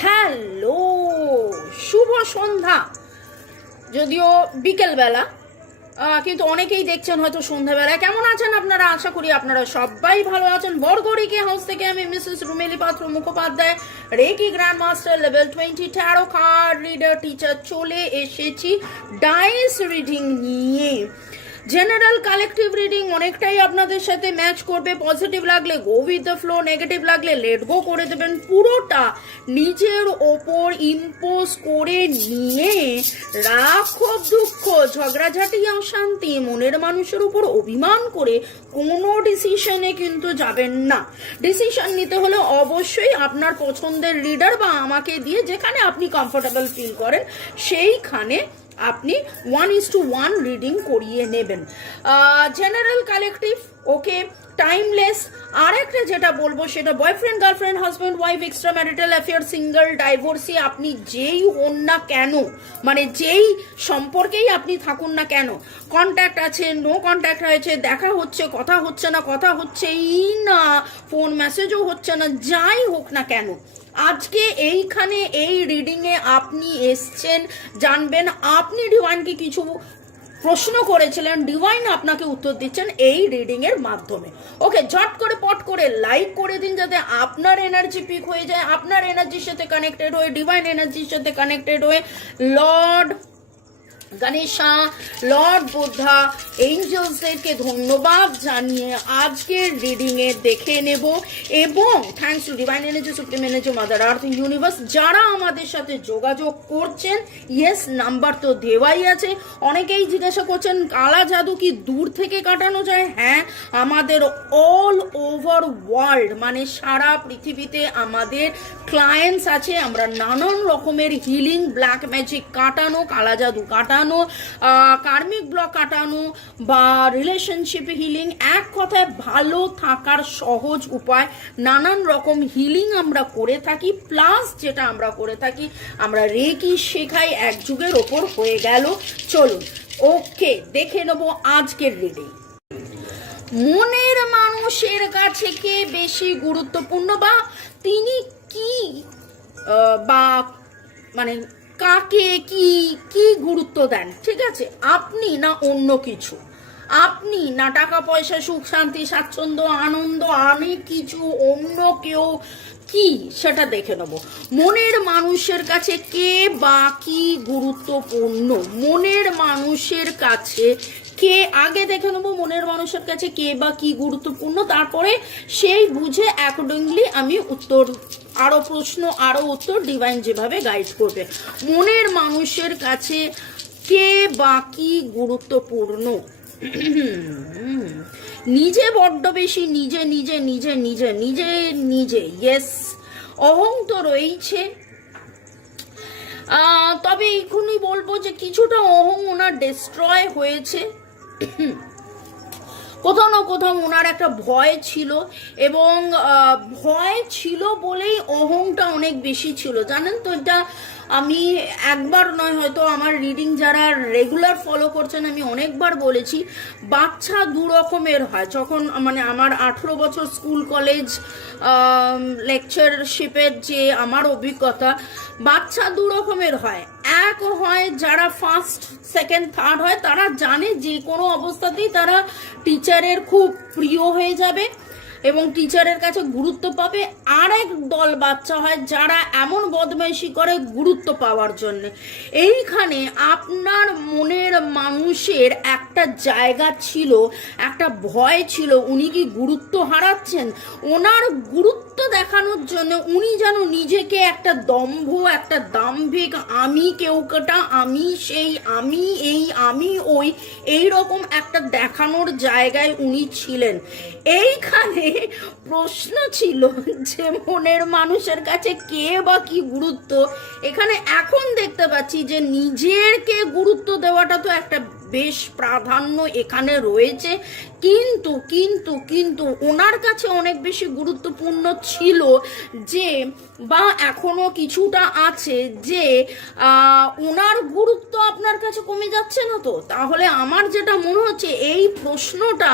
Hello, শুভ সন্ধ্যা। যদিও বিকেলবেলা, কিন্তু অনেকেই দেখছেন হয়তো সন্ধ্যাবেলা। কেমন আছেন আপনারা? আশা করি আপনারা সবাই ভালো আছেন। বরগড়িকে হাউস থেকে আমি Mrs Rumeli Patra Mukhopadhyay, reiki grand master level 20 tarot card reader teacher, চলে এসেছি ডাইস রিডিং নিয়ে। জেনারেল কালেকটিভ রিডিং অনেকটাই আপনাদের সাথে ম্যাচ করবে। পজিটিভ লাগলে go with the flow, negative লাগলে লেট গো করে দেবেন। পুরোটা নিজের ওপর ইম্পোজ করে নিয়ে রাগ, ক্ষোভ, দুঃখ, ঝগড়াঝাটি, অশান্তি, মনের মানুষের উপর অভিমান করে কোনো ডিসিশনে কিন্তু যাবেন না। ডিসিশন নিতে হলে অবশ্যই আপনার পছন্দের রিডার বা আমাকে দিয়ে, যেখানে আপনি কমফোর্টেবল ফিল করেন সেইখানে আপনি 1:1 রিডিং করিয়ে নেবেন। জেনারেল কালেকটিভ ওকে, টাইমলেস। আর একটা যেটা বলবো সেটা boyfriend, girlfriend, husband, wife, extra marital affair, single, divorcee, আপনি যেই হন না কেন, মানে যেই সম্পর্কেই আপনি থাকুন না কেন, কন্ট্যাক্ট আছে, নো কন্ট্যাক্ট হয়েছে, দেখা হচ্ছে, কথা হচ্ছে না, কথা হচ্ছেই না, ফোন মেসেজও হচ্ছে না, যাই হোক না কেন, আজকে এইখানে এই রিডিংয়ে আপনি এসছেন, জানবেন আপনি ডিভাইনকে কিছু প্রশ্ন করেছিলেন, ডিভাইন আপনাকে উত্তর দিচ্ছেন এই রিডিং এর মাধ্যমে। ওকে, ঝট করে পট করে লাইক করে দিন যাতে আপনার এনার্জি পিক হয়ে যায়, আপনার এনার্জির সাথে কানেক্টেড হয়ে, ডিভাইন এনার্জির সাথে কানেক্টেড হয়ে লর্ড গণেশা, লর্ড বুদ্ধা, এঞ্জেলসদেরকে ধন্যবাদ জানিয়ে আজকের রিডিংয়ে দেখে নেব। এবং thanks to divine energy, supreme energy, mother earth, universe, যারা আমাদের সাথে যোগাযোগ করছেন। ইয়েস, নাম্বার তো দেওয়াই আছে। অনেকেই জিজ্ঞাসা করছেন কালা জাদু কি দূর থেকে কাটানো যায়? হ্যাঁ, আমাদের অল ওভার ওয়ার্ল্ড, মানে সারা পৃথিবীতে আমাদের ক্লায়েন্টস আছে। আমরা নানান রকমের হিলিং, ব্ল্যাক ম্যাজিক কাটানো, কালা জাদু কাটানো, কার্মিক ব্লক কাটানো বা রিলেশনশিপ হিলিং, এক কথায় ভালো থাকার সহজ উপায়, নানান রকম হিলিং আমরা করে থাকি। প্লাস যেটা আমরা করে থাকি, আমরা রেকি শেখাই, এক যুগের ওপর হয়ে গেল। চলুন ওকে দেখে নেব আজকের রিডিং। মনের মানুষের কাছে কে বেশি গুরুত্বপূর্ণ, বা তিনি কি বা মানে কাকে কি কি গুরুত্ব দেন? ঠিক আছে, আপনি না অন্য কিছু, আপনি না টাকা পয়সা, সুখ শান্তি, স্বাচ্ছন্দ্য, আনন্দ, অনেক কিছু, অন্য কেউ কি, সেটা দেখে নেব। মনের মানুষের কাছে কে বা কি গুরুত্বপূর্ণ? মনের মানুষের কাছে কে, আগে দেখে নেবো মনের মানুষের কাছে কে বা কি গুরুত্বপূর্ণ, তারপরে সেই বুঝে অ্যাকর্ডিংলি আমি উত্তর, আরো প্রশ্ন, আরো উত্তর ডিভাইন যেভাবে গাইড করবে। মনের মানুষের কাছে কে বা কি গুরুত্বপূর্ণ? নিজে বড্ড বেশি, নিজে নিজে নিজে নিজে নিজে নিজে, ইয়েস, অহং তো রয়েছে। তবে এইখুনি বলবো যে কিছুটা অহং ওনার ডিস্ট্রয় হয়েছে। কোথাও না কোথাও ওনার একটা ভয় ছিল, এবং ভয় ছিল বলেই অহংটা অনেক বেশি ছিল, জানেন তো। এটা আমি একবার নয়, হয়তো আমার রিডিং যারা রেগুলার ফলো করছেন, আমি অনেকবার বলেছি, বাচ্চা দু রকমের হয়। যখন মানে আমার 18 বছর স্কুল কলেজ লেকচারশিপের যে আমার অভিজ্ঞতা, বাচ্চা দু রকমের হয়। এক হয় যারা ফার্স্ট, সেকেন্ড, থার্ড হয়, তারা জানে যে কোনো অবস্থাতেই তারা টিচারের খুব প্রিয় হয়ে যাবে এবং টিচারের কাছে গুরুত্ব পাবে। আর এক দল বাচ্চা হয় যারা এমন বদমাইশি করে গুরুত্ব পাওয়ার জন্য। এইখানে আপনার মনের মানুষের একটা জায়গা ছিল, একটা ভয় ছিল, উনি কি গুরুত্ব হারাচ্ছেন? ওনার গুরুত্ব দেখানোর জন্য উনি যেন নিজেকে একটা দম্ভ, একটা দাম্ভিক, আমি কেউ কেটা, আমি সেই, আমি এই, আমি ওই, এইরকম একটা দেখানোর জায়গায় উনি ছিলেন। এইখানে প্রশ্ন ছিল যে মনের মানুষের কাছে কে বা কি গুরুত্ব। এখানে এখন দেখতে পাচ্ছি যে নিজেরকে গুরুত্ব দেওয়াটা তো একটা বেশ প্রাধান্য এখানে রয়েছে, কিন্তু কিন্তু কিন্তু ওনার কাছে অনেক বেশি গুরুত্বপূর্ণ ছিল যে বা এখনো কিছুটা আছে যে ওনার গুরুত্ব আপনার কাছে কমে যাচ্ছে না তো? তাহলে আমার যেটা মনে হচ্ছে এই প্রশ্নটা,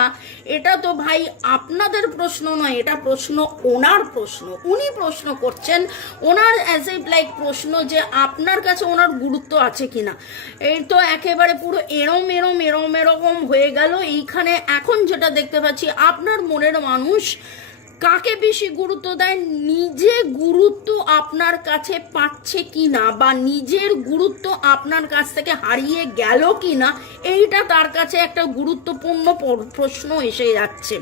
এটা তো ভাই আপনাদের প্রশ্ন নয়, এটা প্রশ্ন ওনার প্রশ্ন। উনি প্রশ্ন করছেন, ওনার অ্যাজ এ লাইক প্রশ্ন যে আপনার কাছে ওনার গুরুত্ব আছে কিনা। এই তো একেবারে পুরো এরকম হয়ে গেল এইখানে। এখন যেটা দেখতে পাচ্ছি, আপনার মনের মানুষ কাকে বেশি গুরুত্ব দেয়, নিজে গুরুত্ব আপনার কাছে পাচ্ছে কিনা বা নিজের গুরুত্ব আপনার কাছ থেকে হারিয়ে গেল কিনা, এইটা তার কাছে একটা গুরুত্বপূর্ণ প্রশ্ন এসে যাচ্ছে।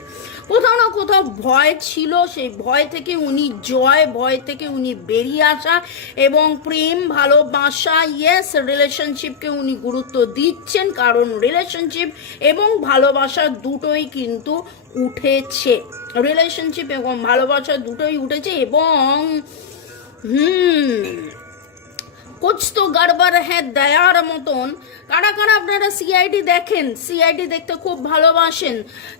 কোথাও না কোথাও ভয় ছিল, সেই ভয় থেকে উনি ভয় থেকে উনি বেরিয়ে আসা এবং প্রেম ভালোবাসা, ইয়েস রিলেশনশিপকে উনি গুরুত্ব দিচ্ছেন, কারণ রিলেশনশিপ এবং ভালোবাসা দুটোই কিন্তু উঠেছে, রিলেশনশিপ এবং ভালোবাসা দুটোই উঠেছে। এবং কুছ তো গড়বড় হ্যাঁ দয়ার মতন। কারা কারা আপনারা সিআইডি দেখেন, সিআইডি দেখতে খুব ভালোবাসেন,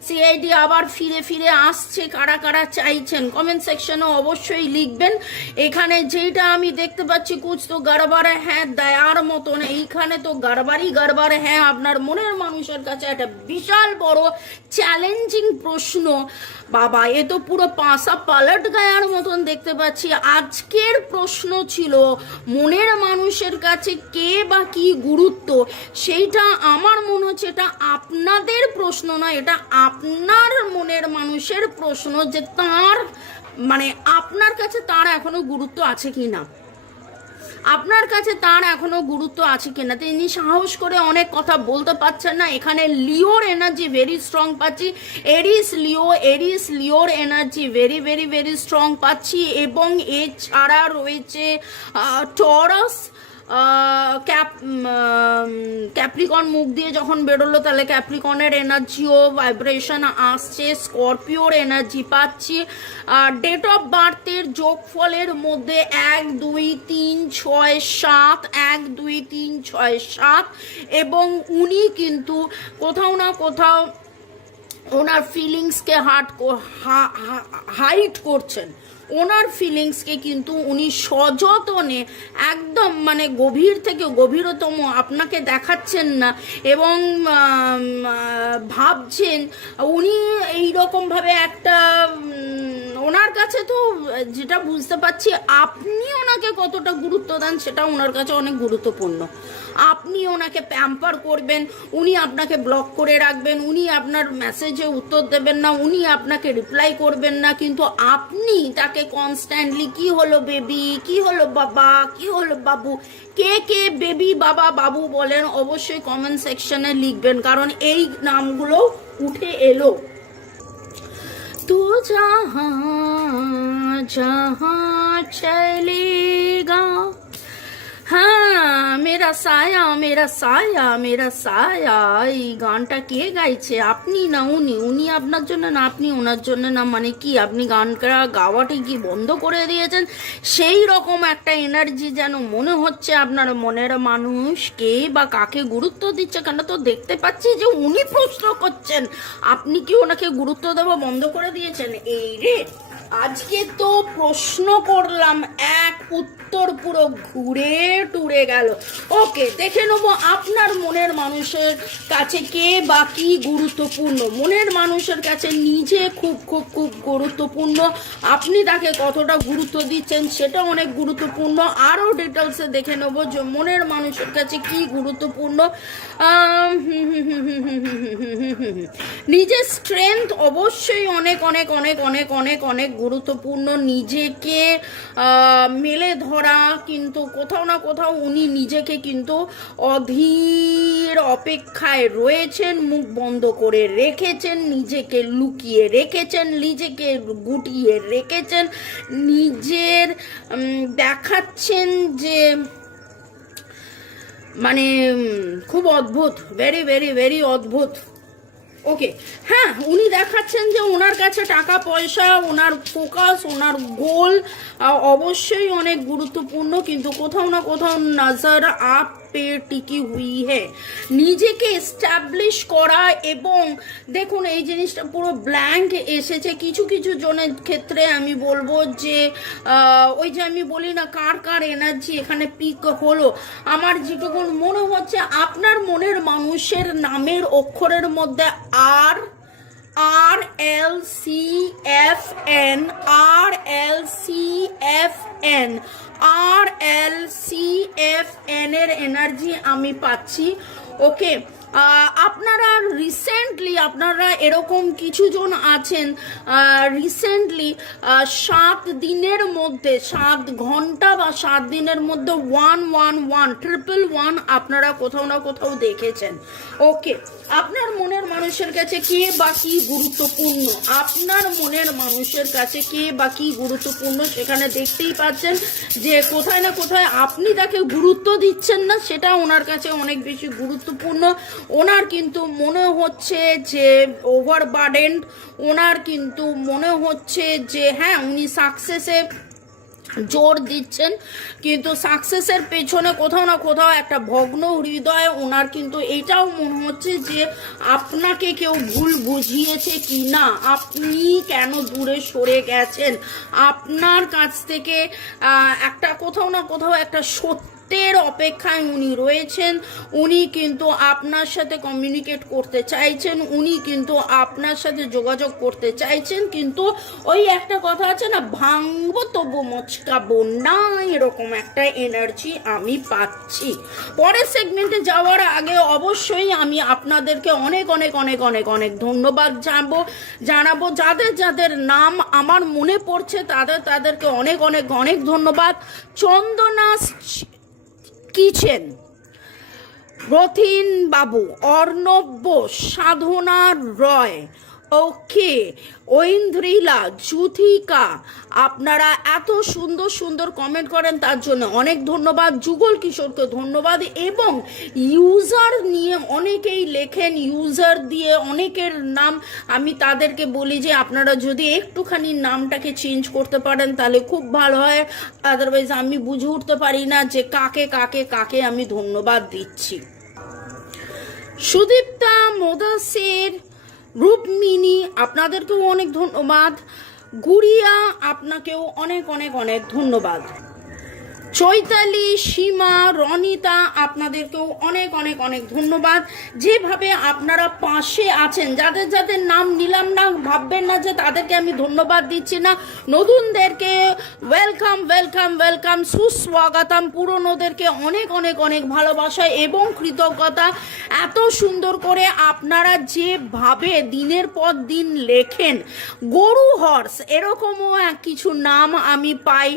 সিআইডি আবার ফিরে ফিরে আসছে, কারা কারা চাইছেন কমেন্ট সেকশনে অবশ্যই লিখবেন। এখানে যেটা আমি দেখতে পাচ্ছি কুছ তো গড়বড় হ্যাঁ দয়ার মতন, এইখানে তো গড়বড় হ্যাঁ আপনার মনের মানুষের কাছে একটা বিশাল বড় চ্যালেঞ্জিং প্রশ্ন। বাবা, এ তো পুরো পাশা পালট গায়ার মতন দেখতে পাচ্ছি। আজকের প্রশ্ন ছিল মনের মানুষের কাছে কে বা কি গুরুত্ব, সেইটা আমার মনে হচ্ছে এটা আপনাদের প্রশ্ন না, এটা আপনার মনের মানুষের প্রশ্ন যে তার মানে আপনার কাছে তার এখনো গুরুত্ব আছে কিনা, আপনার কাছে তার এখনো গুরুত্ব আছে কিনা। তিনি সাহস করে অনেক কথা বলতে পারছেন না। এখানে লিওর এনার্জি ভেরি স্ট্রং পাচ্ছি, এরিস লিওর energy very very very strong পাচ্ছি। এবং এছাড়া রয়েছে টরাস, ক্যাপ্রিকন মুখ দিয়ে যখন বেরোলো তাহলে ক্যাপ্রিকনের এনার্জিও ভাইব্রেশন আসছে, স্করপিওর এনার্জি পাচ্ছি। ডেট অফ বার্থের যোগফলের মধ্যে 1 2 3 6 7, 1 2 3 6 7, এবং উনি কিন্তু কোথাও না কোথাও ওনার ফিলিংসকে হাইড করছেন, ওনার ফিলিংসকে কিন্তু উনি সযত্নে একদম মানে গভীর থেকে গভীরতম আপনাকে দেখাচ্ছেন না, এবং ভাবছেন উনি এইরকমভাবে একটা ওনার কাছে তো যেটা বুঝতে পারছি আপনি ওনাকে কতটা গুরুত্ব দেন সেটা ওনার কাছে অনেক গুরুত্বপূর্ণ। আপনি ওনাকে প্যাম্পার করবেন, উনি আপনাকে ব্লক করে রাখবেন, উনি আপনার মেসেজে উত্তর দেবেন না, উনি আপনাকে রিপ্লাই করবেন না, কিন্তু আপনি তাকে কনস্ট্যান্টলি কি হলো বেবি, কি হলো বাবা, কি হলো বাবু, কে কে বেবি বাবা বাবু বলেন অবশ্যই কমেন্ট সেকশনে লিখবেন, কারণ এই নামগুলো উঠে এলো। तू जहाँ जहाँ चलेगा, হ্যাঁ মেরা সায়া মেরা সায়া মেরা সায়া, এই গানটা কে গাইছে? আপনি না উনি? উনি আপনার জন্য না আপনি ওনার জন্য না? মানে কি আপনি গানটা গাওয়াটি কি বন্ধ করে দিয়েছেন? সেই রকম একটা এনার্জি যেন মনে হচ্ছে আপনার মনের মানুষ কে বা কাকে গুরুত্ব দিচ্ছে। কেন তো দেখতে পাচ্ছি যে উনি প্রশ্ন করছেন, আপনি কি ওনাকে গুরুত্ব দেওয়া বন্ধ করে দিয়েছেন? এই রে, আজকে তো প্রশ্ন করলাম, এক উত্তর পুরো ঘুরে টুরে গেল। ওকে, দেখে নেবো আপনার মনের মানুষের কাছে কে বা কি গুরুত্বপূর্ণ। মনের মানুষের কাছে নিজে খুব খুব খুব গুরুত্বপূর্ণ, আপনি তাকে কতটা গুরুত্ব দিচ্ছেন সেটা অনেক গুরুত্বপূর্ণ। আরও ডিটেলসে দেখে নেবো যে মনের মানুষের কাছে কি গুরুত্বপূর্ণ। নিজের স্ট্রেংথ অবশ্যই অনেক অনেক অনেক অনেক অনেক অনেক গুরুত্বপূর্ণ, নিজেকে মেলে ধরা, কিন্তু কোথাও না কোথাও উনি নিজেকে কিন্তু অধীর অপেক্ষায় রয়েছেন, মুখ বন্ধ করে রেখেছেন, নিজেকে লুকিয়ে রেখেছেন, নিজেকে গুটিয়ে রেখেছেন, নিজের দেখাচ্ছেন যে মানে খুব অদ্ভুত, ভেরি ভেরি ভেরি অদ্ভুত। ওকে, হ্যাঁ উনি দেখাচ্ছেন যে ওনার কাছে টাকা পয়সা, ওনার ফোকাস, ওনার গোল অবশ্যই অনেক গুরুত্বপূর্ণ, কিন্তু কোথাও না কোথাও নজর আপ पे टिकी हुई है, নিজেকে এস্টাবলিশ করা। এবং দেখুন এই জিনিসটা পুরো ব্ল্যাঙ্ক এসেছে। কিছু কিছু জনের ক্ষেত্রে আমি বলবো যে ওই যে আমি বলি না কার কার এনার্জি এখানে পিক হলো, আমার যেটুকু মনে হচ্ছে আপনার মনের মানুষের নামের অক্ষরের মধ্যে RLCFN এর এনার্জি আমি পাচ্ছি। ওকে, আপনারা রিসেন্টলি আপনারা এরকম কিছু জন আছেন রিসেন্টলি 7 দিনের মধ্যে 7 ঘন্টা বা 7 দিনের মধ্যে 111 আপনারা কোথাও না কোথাও দেখেছেন। ওকে, আপনার মনের মানুষের কাছে কে বা কি গুরুত্বপূর্ণ, আপনার মনের মানুষের কাছে কে বা কি গুরুত্বপূর্ণ সেখানে দেখতেই পাচ্ছেন যে কোথায় না কোথায় আপনি তাকে গুরুত্ব দিচ্ছেন না, সেটা ওনার কাছে অনেক বেশি গুরুত্বপূর্ণ। ওনার কিন্তু মনে হচ্ছে যে ওভারবার্ডেন্ড, ওনার কিন্তু মনে হচ্ছে যে হ্যাঁ উনি সাকসেসে জোর দিচ্ছেন, কিন্তু সাকসেসের পেছনে কোথাও না কোথাও একটা ভগ্ন হৃদয় ওনার কিন্তু এইটাও মনে হচ্ছে যে আপনাকে কেউ ভুল বুঝিয়েছে কি না, আপনি কেন দূরে সরে গেছেন, আপনার কাছ থেকে একটা কোথাও না কোথাও একটা সত্যের অপেক্ষায় উনি রয়েছেন। উনি কিন্তু আপনার সাথে কমিউনিকেট করতে চাইছেন, উনি কিন্তু আপনার সাথে যোগাযোগ করতে চাইছেন, কিন্তু ওই একটা কথা আছে না, ভাঙবো তবু মচকাবো না, এরকম একটা এনার্জি আমি পাচ্ছি। পরের সেগমেন্টে যাওয়ার আগে অবশ্যই আমি আপনাদেরকে অনেক অনেক অনেক অনেক অনেক ধন্যবাদ জানাবো। যাদের যাদের নাম আমার মনে পড়ছে তাদেরকে অনেক অনেক অনেক ধন্যবাদ। চন্দনা কিচেন, রথিন বাবু, অর্ণব বোস, সাধনা রয়, ওকে, ঐন্দ্রিলা, যুথিকা, আপনারা এত সুন্দর সুন্দর কমেন্ট করেন তার জন্য অনেক ধন্যবাদ। যুগল কিশোরকে ধন্যবাদ। এবং ইউজার নিয়ে অনেকেই লেখেন, ইউজার দিয়ে অনেকের নাম আমি তাদেরকে বলি যে আপনারা যদি একটুখানি নামটাকে চেঞ্জ করতে পারেন তাহলে খুব ভালো হয়, আদারওয়াইজ আমি বুঝে উঠতে পারি না যে কাকে কাকে কাকে আমি ধন্যবাদ দিচ্ছি। সুদীপ্তা, মোদাসির, রূপমিনী, আপনাদেরকেও অনেক ধন্যবাদ। গুড়িয়া, আপনাকেও অনেক অনেক অনেক ধন্যবাদ। চৈতালি, সীমা, রনিতা, আপনাদেরকেও অনেক অনেক অনেক ধন্যবাদ। যেভাবে আপনারা পাশে আছেন, যাদের যাদের নাম নিলাম না ভাববেন না যে তাদেরকে আমি ধন্যবাদ দিচ্ছি না। নতুনদেরকে ওয়েলকাম ওয়েলকাম ওয়েলকাম, সুস্বাগতম। পুরনোদেরকে অনেক অনেক অনেক ভালোবাসা এবং কৃতজ্ঞতা। এত সুন্দর করে আপনারা যেভাবে দিনের পর দিন লেখেন, গরু হর্স এরকমও কিছু নাম আমি পাই,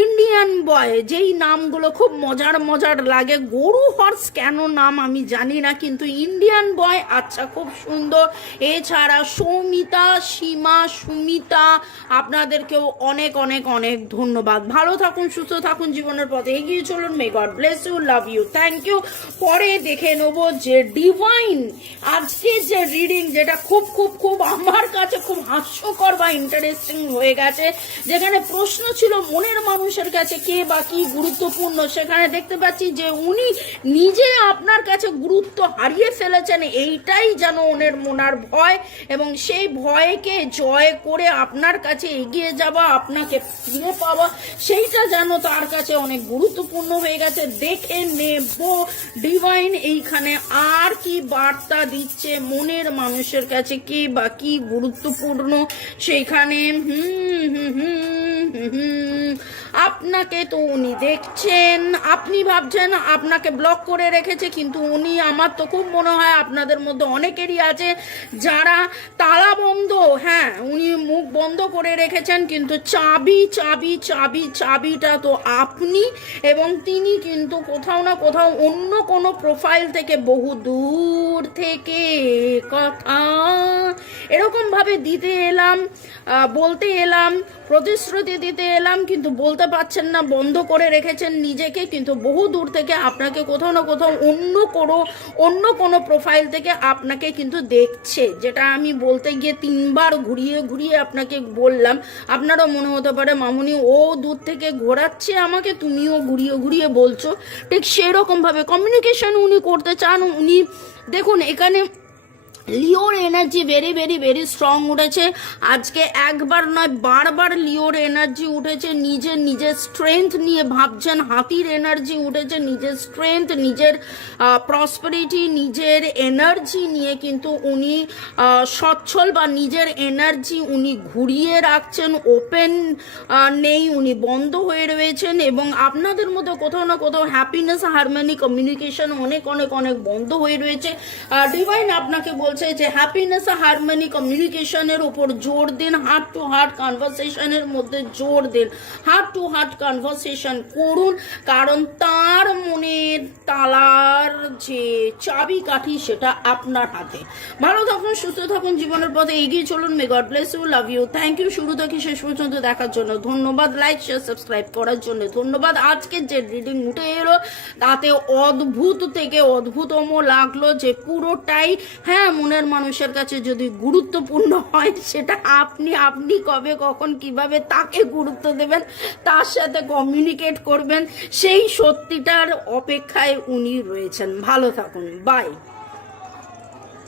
ইন্ডিয়ান বয়, যেই নামগুলো খুব মজার মজার লাগে। গরু হর্স কেন নাম আমি জানি না, কিন্তু ইন্ডিয়ান বয় আচ্ছা খুব সুন্দর। এছাড়া সৌমিতা, সীমা, সুমিতা, আপনাদেরকেও অনেক অনেক অনেক ধন্যবাদ। ভালো থাকুন, সুস্থ থাকুন, জীবনের পথে এগিয়ে চলুন। May God bless you, love you, thank you. পরে দেখে নেব যে ডিভাইন আজকে যে রিডিং, যেটা খুব খুব খুব আমার কাছে খুব হাস্যকর বা ইন্টারেস্টিং হয়ে গেছে, যেখানে প্রশ্ন ছিল মনের মানুষের কাছে কে বা কি গুরুত্বপূর্ণ, সেখানে দেখতে পাচ্ছি যে উনি নিজে আপনার কাছে গুরুত্ব হারিয়ে ফেলেছেন। এইটাই যেন ওনার ভয়, এবং সেই ভয়কে জয় করে আপনার কাছে এগিয়ে যাওয়া, আপনাকে ফিরে পাওয়া, সেইটা যেন তার কাছে অনেক গুরুত্বপূর্ণ হয়ে গেছে। দেখে নেব ডিভাইন এইখানে আর কি বার্তা দিচ্ছে, মনের মানুষের কাছে কে বা কি গুরুত্বপূর্ণ সেইখানে। আপনাকে তো উনি দেখছেন, আপনি ভাবছেন আপনাকে ব্লক করে রেখেছে, কিন্তু উনি, আমার তো খুব মনে হয় আপনাদের মধ্যে অনেকেরই আছে যারা তালা বন্ধ, হ্যাঁ উনি মুখ বন্ধ করে রেখেছেন, কিন্তু চাবিটা তো আপনি, এবং তিনি কিন্তু কোথাও না কোথাও অন্য কোনো প্রোফাইল থেকে বহু দূর থেকে কথা এরকম ভাবে দিতে এলাম, বলতে এলাম, প্রতিশ্রুতি দিতে এলাম, কিন্তু বলতে পারছেন না, বন্ধ করে করে রেখেছেন নিজেকে, কিন্তু বহু দূর থেকে আপনাকে কোথাও না কোথাও অন্য কোনো প্রোফাইল থেকে আপনাকে কিন্তু দেখছে, যেটা আমি বলতে গিয়ে 3বার ঘুরিয়ে ঘুরিয়ে আপনাকে বললাম। আপনারও মনে হতে পারে মামুনি ও দূর থেকে ঘোরাচ্ছে আমাকে, তুমিও ঘুরিয়ে ঘুরিয়ে বলছো। ঠিক সেরকমভাবে কমিউনিকেশন উনি করতে চান। উনি দেখুন এখানে লিওর energy very very very strong উঠেছে আজকে, একবার নয় বারবার লিওর এনার্জি উঠেছে। নিজের স্ট্রেংথ নিয়ে ভাবছেন, হাতির এনার্জি উঠেছে, নিজের স্ট্রেংথ, নিজের প্রসপারিটি, নিজের এনার্জি নিয়ে কিন্তু উনি সচ্ছল, বা নিজের এনার্জি উনি ঘুরিয়ে রাখছেন, ওপেন নেই, উনি বন্ধ হয়ে রয়েছেন। এবং আপনাদের মধ্যে কোথাও না কোথাও হ্যাপিনেস, হারমোনি, কমিউনিকেশন অনেক অনেক অনেক বন্ধ হয়ে রয়েছে। ডিভাইন আপনাকে বলছে যে হ্যাপিনেস, হারমোনি, কমিউনিকেশনের উপর জোর দিন, হার্ট টু হার্ট কনভারসেশনের মধ্যে জোর দিন, হার্ট টু হার্ট কনভারসেশন করুন, কারণ তার মনের তালার যে চাবিকাঠি সেটা আপনার হাতে। ভালো থাকুন, সুস্থ থাকুন, জীবনের পথে এগিয়ে চলুন। May God bless you, love you, thank you শুরু থেকে শেষ পর্যন্ত দেখার জন্য ধন্যবাদ, লাইক শেয়ার সাবস্ক্রাইব করার জন্য ধন্যবাদ। আজকের যে রিডিং উঠে এলো তাতে অদ্ভুত থেকে অদ্ভুতম লাগলো, যে পুরোটাই হ্যাঁ মনের মানুষের কাছে যদি গুরুত্বপূর্ণ হয়, সেটা আপনি কবে কখন কিভাবে তাকে গুরুত্ব দেবেন, তার সাথে কমিউনিকেট করবেন, সেই সত্যিটার অপেক্ষায় উনি রয়েছেন। ভালো থাকুন, বাই।